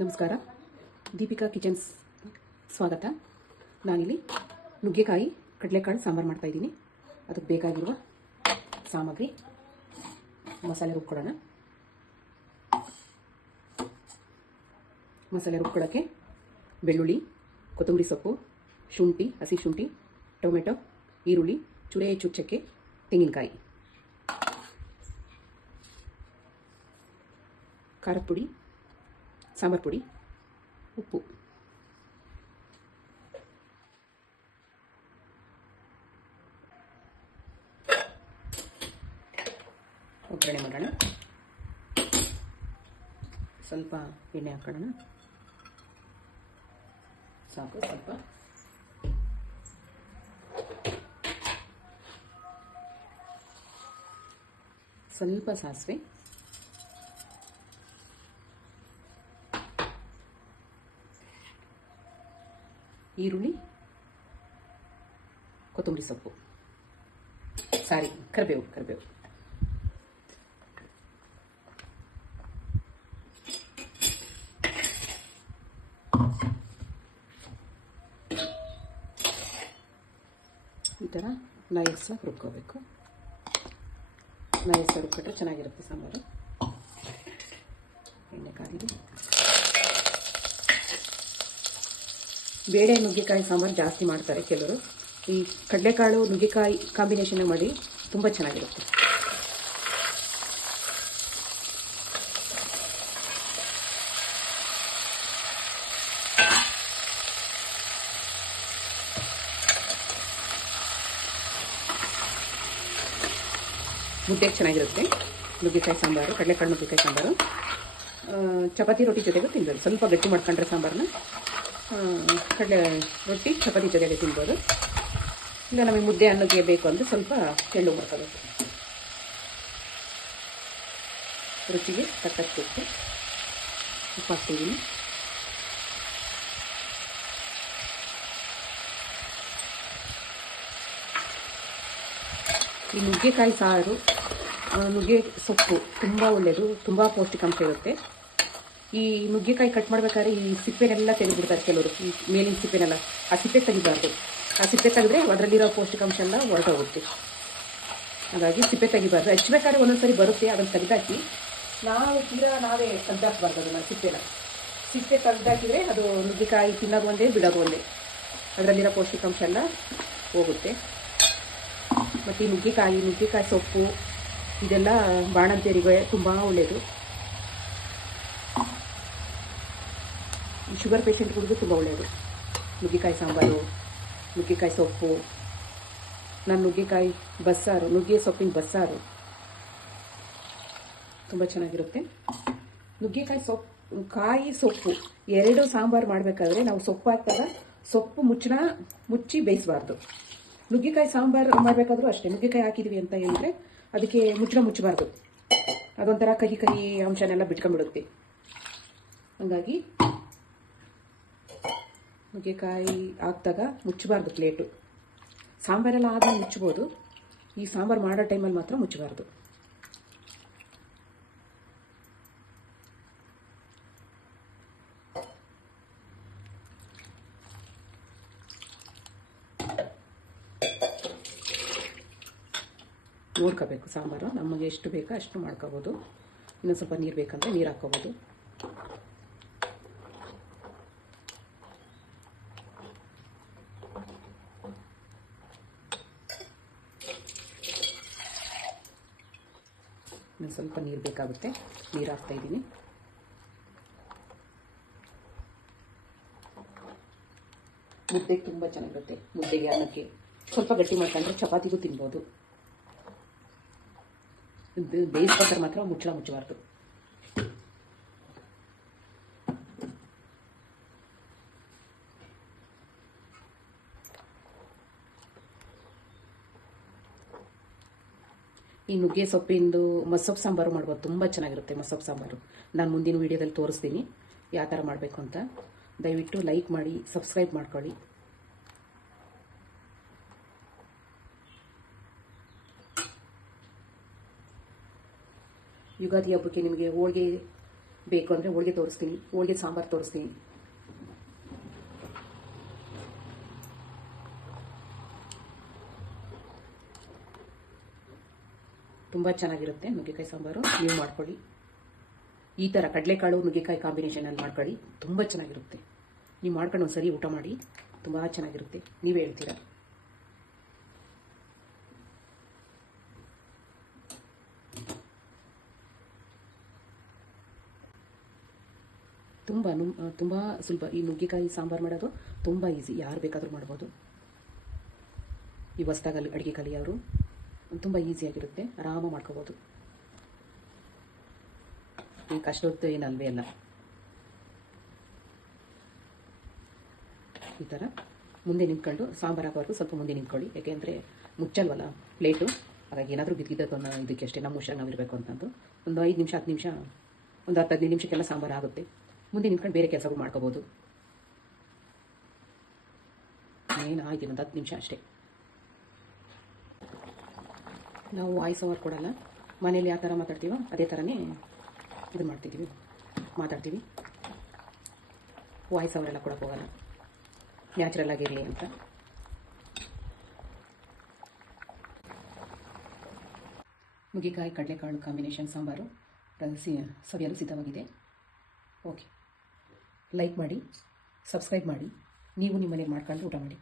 ನಮಸ್ಕಾರ, ದೀಪಿಕಾ ಕಿಚನ್ಸ್ ಸ್ವಾಗತ. ನಾನಿಲ್ಲಿ ನುಗ್ಗೆಕಾಯಿ ಕಡಲೆಕಾಳು ಸಾಂಬಾರು ಮಾಡ್ತಾಯಿದ್ದೀನಿ. ಅದಕ್ಕೆ ಬೇಕಾಗಿರುವ ಸಾಮಗ್ರಿ ಮಸಾಲೆ ರುಬ್ಕೊಳ್ಳೋಣ. ಮಸಾಲೆ ರುಬ್ಕೊಳ್ಳೋಕ್ಕೆ ಬೆಳ್ಳುಳ್ಳಿ, ಕೊತ್ತಂಬರಿ ಸೊಪ್ಪು, ಶುಂಠಿ, ಹಸಿ ಶುಂಠಿ, ಟೊಮೆಟೊ, ಈರುಳ್ಳಿ, ಚುಚ್ಚಕ್ಕೆ ತೆಂಗಿನಕಾಯಿ, ಖಾರದ ಪುಡಿ, ಸಾಂಬಾರು ಪುಡಿ, ಉಪ್ಪು. ಒಗ್ಗರಣೆ ಮಾಡೋಣ. ಸ್ವಲ್ಪ ಎಣ್ಣೆ ಹಾಕೋಣ. ಸಾಕು. ಸ್ವಲ್ಪ ಸಾಸಿವೆ, ಈರುಳ್ಳಿ, ಕೊತ್ತಂಬರಿ ಸೊಪ್ಪು, ಕರಿಬೇವು. ಈ ಥರ ನೈಸಾಗಿ ರುಬ್ಕೋಬೇಕು. ನೈಸಾಗಿ ರುಬ್ಬಿಟ್ರೆ ಚೆನ್ನಾಗಿರುತ್ತೆ ಸಾಂಬಾರು. ಎಣ್ಣೆ ಕಾದಿದೆ. ಬೇಳೆ ನುಗ್ಗೆಕಾಯಿ ಸಾಂಬಾರು ಜಾಸ್ತಿ ಮಾಡ್ತಾರೆ ಕೆಲವರು. ಈ ಕಡಲೆಕಾಳು ನುಗ್ಗೆಕಾಯಿ ಕಾಂಬಿನೇಷನ್ ಮಾಡಿ ತುಂಬ ಚೆನ್ನಾಗಿರುತ್ತೆ. ಮುದ್ದೆಗೆ ಚೆನ್ನಾಗಿರುತ್ತೆ ನುಗ್ಗೆಕಾಯಿ ಸಾಂಬಾರು, ಕಡಲೆಕಾಳು ನುಗ್ಗೆಕಾಯಿ ಸಾಂಬಾರು. ಚಪಾತಿ ರೊಟ್ಟಿ ಜೊತೆಗೂ ತಿನ್ಬೋದು. ಸ್ವಲ್ಪ ಗಟ್ಟಿ ಮಾಡ್ಕೊಂಡ್ರೆ ಸಾಂಬಾರನ್ನ ಕಡಲೆ ರೊಟ್ಟಿ ಚಪಾತಿ ಜೊತೆಗೆ ತಿನ್ಬೋದು. ಇಲ್ಲ ನಮಗೆ ಮುದ್ದೆ ಅನ್ನಕ್ಕೆ ಬೇಕು ಅಂದರೆ ಸ್ವಲ್ಪ ತೆಳ್ಳು ಮಾಡ್ಕೋಬೇಕು. ರುಚಿಗೆ ತಕ್ಕಷ್ಟು ಉಪ್ಪು ಹಾಕ್ತಿದ್ದೀನಿ. ಈ ನುಗ್ಗೆಕಾಯಿ ಸಾರು, ನುಗ್ಗೆ ಸೊಪ್ಪು ತುಂಬ ಒಳ್ಳೆಯದು, ತುಂಬ ಪೌಷ್ಟಿಕಾಂಶ ಇರುತ್ತೆ. ಈ ನುಗ್ಗೆಕಾಯಿ ಕಟ್ ಮಾಡಬೇಕಾದ್ರೆ ಈ ಸಿಪ್ಪೆನೆಲ್ಲ ತೆಗೆದುಬಿಡ್ತಾರೆ ಕೆಲವರು. ಈ ಮೇಲಿನ ಸಿಪ್ಪೆನೆಲ್ಲ, ಆ ಸಿಪ್ಪೆ ತೆಗಿಬಾರ್ದು. ಆ ಸಿಪ್ಪೆ ತೆಗೆದ್ರೆ ಅದರಲ್ಲಿರೋ ಪೌಷ್ಟಿಕಾಂಶ ಎಲ್ಲ ಹೊರಟೋಗುತ್ತೆ. ಹಾಗಾಗಿ ಸಿಪ್ಪೆ ತೆಗಿಬಾರ್ದು. ಹಚ್ಬೇಕಾದ್ರೆ ಒಂದೊಂದ್ಸರಿ ಬರುತ್ತೆ, ಅದನ್ನು ತೆಗೆದಾಕಿ ನಾವೇ ತೆಗ್ದಾಕಬಾರ್ದು. ಅದನ್ನು ಸಿಪ್ಪೆ ತೆಗ್ದಾಕಿದ್ರೆ ಅದು ನುಗ್ಗೆಕಾಯಿ ತಿನ್ನೋದು ಒಂದೇ, ಬಿಡೋದು ಒಂದೇ. ಅದರಲ್ಲಿರೋ ಪೌಷ್ಟಿಕಾಂಶ ಎಲ್ಲ ಹೋಗುತ್ತೆ. ಮತ್ತು ಈ ನುಗ್ಗೆಕಾಯಿ ಸೊಪ್ಪು ಇದೆಲ್ಲ ಬಾಣಂತಿಯರಿಗೆ ತುಂಬ ಒಳ್ಳೆಯದು. ಶುಗರ್ ಪೇಷಂಟ್ಗಳಿಗೂ ತುಂಬ ಒಳ್ಳೆಯದು ನುಗ್ಗೆಕಾಯಿ ಸಾಂಬಾರು, ನುಗ್ಗೆಕಾಯಿ ಸೊಪ್ಪು. ನಾನು ನುಗ್ಗೆ ಸೊಪ್ಪಿನ ಬಸ್ಸಾರು ತುಂಬ ಚೆನ್ನಾಗಿರುತ್ತೆ. ನುಗ್ಗೆಕಾಯಿ ಸೊಪ್ಪು ಎರಡು ಸಾಂಬಾರು ಮಾಡಬೇಕಾದ್ರೆ ನಾವು ಸೊಪ್ಪು ಹಾಕಿದಾಗ ಸೊಪ್ಪು ಮುಚ್ಚಿ ಬೇಯಿಸಬಾರ್ದು. ನುಗ್ಗೆಕಾಯಿ ಸಾಂಬಾರು ಮಾಡಬೇಕಾದ್ರೂ ಅಷ್ಟೇ. ನುಗ್ಗೆಕಾಯಿ ಹಾಕಿದ್ವಿ ಅಂತ ಹೇಳಿದ್ರೆ ಅದಕ್ಕೆ ಮುಚ್ಚಬಾರ್ದು. ಅದೊಂಥರ ಕಹಿ ಅಂಶನೆಲ್ಲ ಬಿಟ್ಕೊಂಡ್ಬಿಡುತ್ತೆ. ಹಾಗಾಗಿ ನುಗ್ಗೆಕಾಯಿ ಹಾಕಿದಾಗ ಮುಚ್ಚಬಾರ್ದು ಪ್ಲೇಟು. ಸಾಂಬಾರೆಲ್ಲ ಆದ್ಮೇಲೆ ಮುಚ್ಚಬೋದು. ಈ ಸಾಂಬಾರು ಮಾಡೋ ಟೈಮಲ್ಲಿ ಮಾತ್ರ ಮುಚ್ಚಬಾರ್ದು. ನೋಡ್ಕೋಬೇಕು ಸಾಂಬಾರು ನಮಗೆ ಎಷ್ಟು ಬೇಕೋ ಅಷ್ಟು ಮಾಡ್ಕೋಬೋದು. ಇನ್ನೊಂದು ಸ್ವಲ್ಪ ನೀರು ಬೇಕಂದ್ರೆ ನೀರು ಹಾಕ್ಕೋಬೋದು. ಇನ್ನೊಂದು ಸ್ವಲ್ಪ ನೀರು ಬೇಕಾಗುತ್ತೆ, ನೀರು ಹಾಕ್ತಾಯಿದ್ದೀನಿ. ಮುದ್ದೆಗೆ ತುಂಬ ಚೆನ್ನಾಗಿರುತ್ತೆ. ಮುದ್ದೆಗೆ, ಅನ್ನಕ್ಕೆ ಸ್ವಲ್ಪ ಗಟ್ಟಿ ಮಾಡ್ಕೊಂಡ್ರೆ ಚಪಾತಿಗೂ ತಿನ್ಬೋದು. ಬೇಯಿಸ್ಬೇಕಾದ್ರೆ ಮಾತ್ರ ಮುಚ್ಚಬಾರ್ದು. ಈ ನುಗ್ಗೆ ಸೊಪ್ಪಿಂದು ಮಸೊಪ್ಪು ಸಾಂಬಾರು ಮಾಡ್ಬೋದು. ತುಂಬ ಚೆನ್ನಾಗಿರುತ್ತೆ ಮಸೊಪ್ಪು ಸಾಂಬಾರು. ನಾನು ಮುಂದಿನ ವೀಡಿಯೋದಲ್ಲಿ ತೋರಿಸ್ತೀನಿ ಯಾವ ಥರ ಮಾಡಬೇಕು ಅಂತ. ದಯವಿಟ್ಟು ಲೈಕ್ ಮಾಡಿ, ಸಬ್ಸ್ಕ್ರೈಬ್ ಮಾಡ್ಕೊಳ್ಳಿ. ಯುಗಾದಿ ಹಬ್ಬಕ್ಕೆ ನಿಮಗೆ ಹೋಳಿಗೆ ಬೇಕು ಅಂದರೆ ಹೋಳಿಗೆ ತೋರಿಸ್ತೀನಿ, ಹೋಳಿಗೆ ಸಾಂಬಾರು ತೋರಿಸ್ತೀನಿ. ತುಂಬ ಚೆನ್ನಾಗಿರುತ್ತೆ ನುಗ್ಗೆಕಾಯಿ ಸಾಂಬಾರು. ನೀವು ಮಾಡ್ಕೊಳ್ಳಿ. ಈ ಥರ ಕಡಲೆಕಾಳು ನುಗ್ಗೆಕಾಯಿ ಕಾಂಬಿನೇಷನಲ್ಲಿ ಮಾಡ್ಕೊಳ್ಳಿ, ತುಂಬ ಚೆನ್ನಾಗಿರುತ್ತೆ. ನೀವು ಮಾಡ್ಕೊಂಡು ಒಂದು ಸರಿ ಊಟ ಮಾಡಿ, ತುಂಬ ಚೆನ್ನಾಗಿರುತ್ತೆ. ನೀವೇ ಹೇಳ್ತೀರಾ. ತುಂಬ ಸುಲಭ. ಈ ನುಗ್ಗೆಕಾಯಿ ಸಾಂಬಾರು ಮಾಡೋದು ತುಂಬ ಈಸಿ, ಯಾರು ಬೇಕಾದರೂ ಮಾಡ್ಬೋದು. ಈ ಹೊಸ್ದಾಗಲ್ಲಿ ಅಡುಗೆ ಕಲಿಯೋರು ತುಂಬ ಈಸಿಯಾಗಿರುತ್ತೆ, ಆರಾಮಾಗಿ ಮಾಡ್ಕೋಬೋದು. ಈ ಕಷ್ಟೊತ್ತು ಏನಲ್ವೇ ಅಲ್ಲ. ಈ ಥರ ಮುಂದೆ ನಿಂತ್ಕೊಂಡು ಸಾಂಬಾರು ಹಾಕೋವರೆಗೂ ಸ್ವಲ್ಪ ಮುಂದೆ ನಿಂತ್ಕೊಳ್ಳಿ, ಯಾಕೆಂದರೆ ಮುಚ್ಚಲ್ವಲ್ಲ ಪ್ಲೇಟು, ಹಾಗಾಗಿ ಏನಾದರೂ ಬಿದ್ದಿದ್ದೋ ಇದಕ್ಕೆ ಅಷ್ಟೇ ನಮ್ಮ ಹುಷಾರು ನಾವು ಇರಬೇಕು ಅಂತಂದು. ಒಂದು 5 ನಿಮಿಷ 10 ನಿಮಿಷ, ಒಂದು 10-15 ನಿಮಿಷಕ್ಕೆಲ್ಲ ಸಾಂಬಾರು ಆಗುತ್ತೆ. ಮುಂದೆ ನಿಂತ್ಕೊಂಡು ಬೇರೆ ಕೆಲಸಗಳು ಮಾಡ್ಕೋಬೋದು. ಏನು ಆಯ್ತು, ಒಂದು 10 ನಿಮಿಷ ಅಷ್ಟೇ. ನಾವು ವಾಯ್ಸ್ ಓವರ್ ಕೊಡಲ್ಲ, ಮನೇಲಿ ಯಾವ ಥರ ಮಾತಾಡ್ತೀವೋ ಅದೇ ಥರನೇ ಇದು ಮಾತಾಡ್ತೀವಿ. ವಾಯ್ಸ್ ಓವರ್ ಎಲ್ಲ ಕೊಡೋಕೆ ಹೋಗಲ್ಲ, ನ್ಯಾಚುರಲ್ ಆಗಿರಲಿ ಅಂತ. ನುಗ್ಗೆಕಾಯಿ ಕಡಲೆಕಾಳು ಕಾಂಬಿನೇಷನ್ ಸಾಂಬಾರು ಸವಿಯಲು ಸಿದ್ಧವಾಗಿದೆ. ಓಕೆ, ಲೈಕ್ ಮಾಡಿ, ಸಬ್ಸ್ಕ್ರೈಬ್ ಮಾಡಿ, ನೀವು ನಿಮ್ಮ ಮನೇಲಿ ಮಾಡ್ಕೊಂಡು ಊಟ ಮಾಡಿ.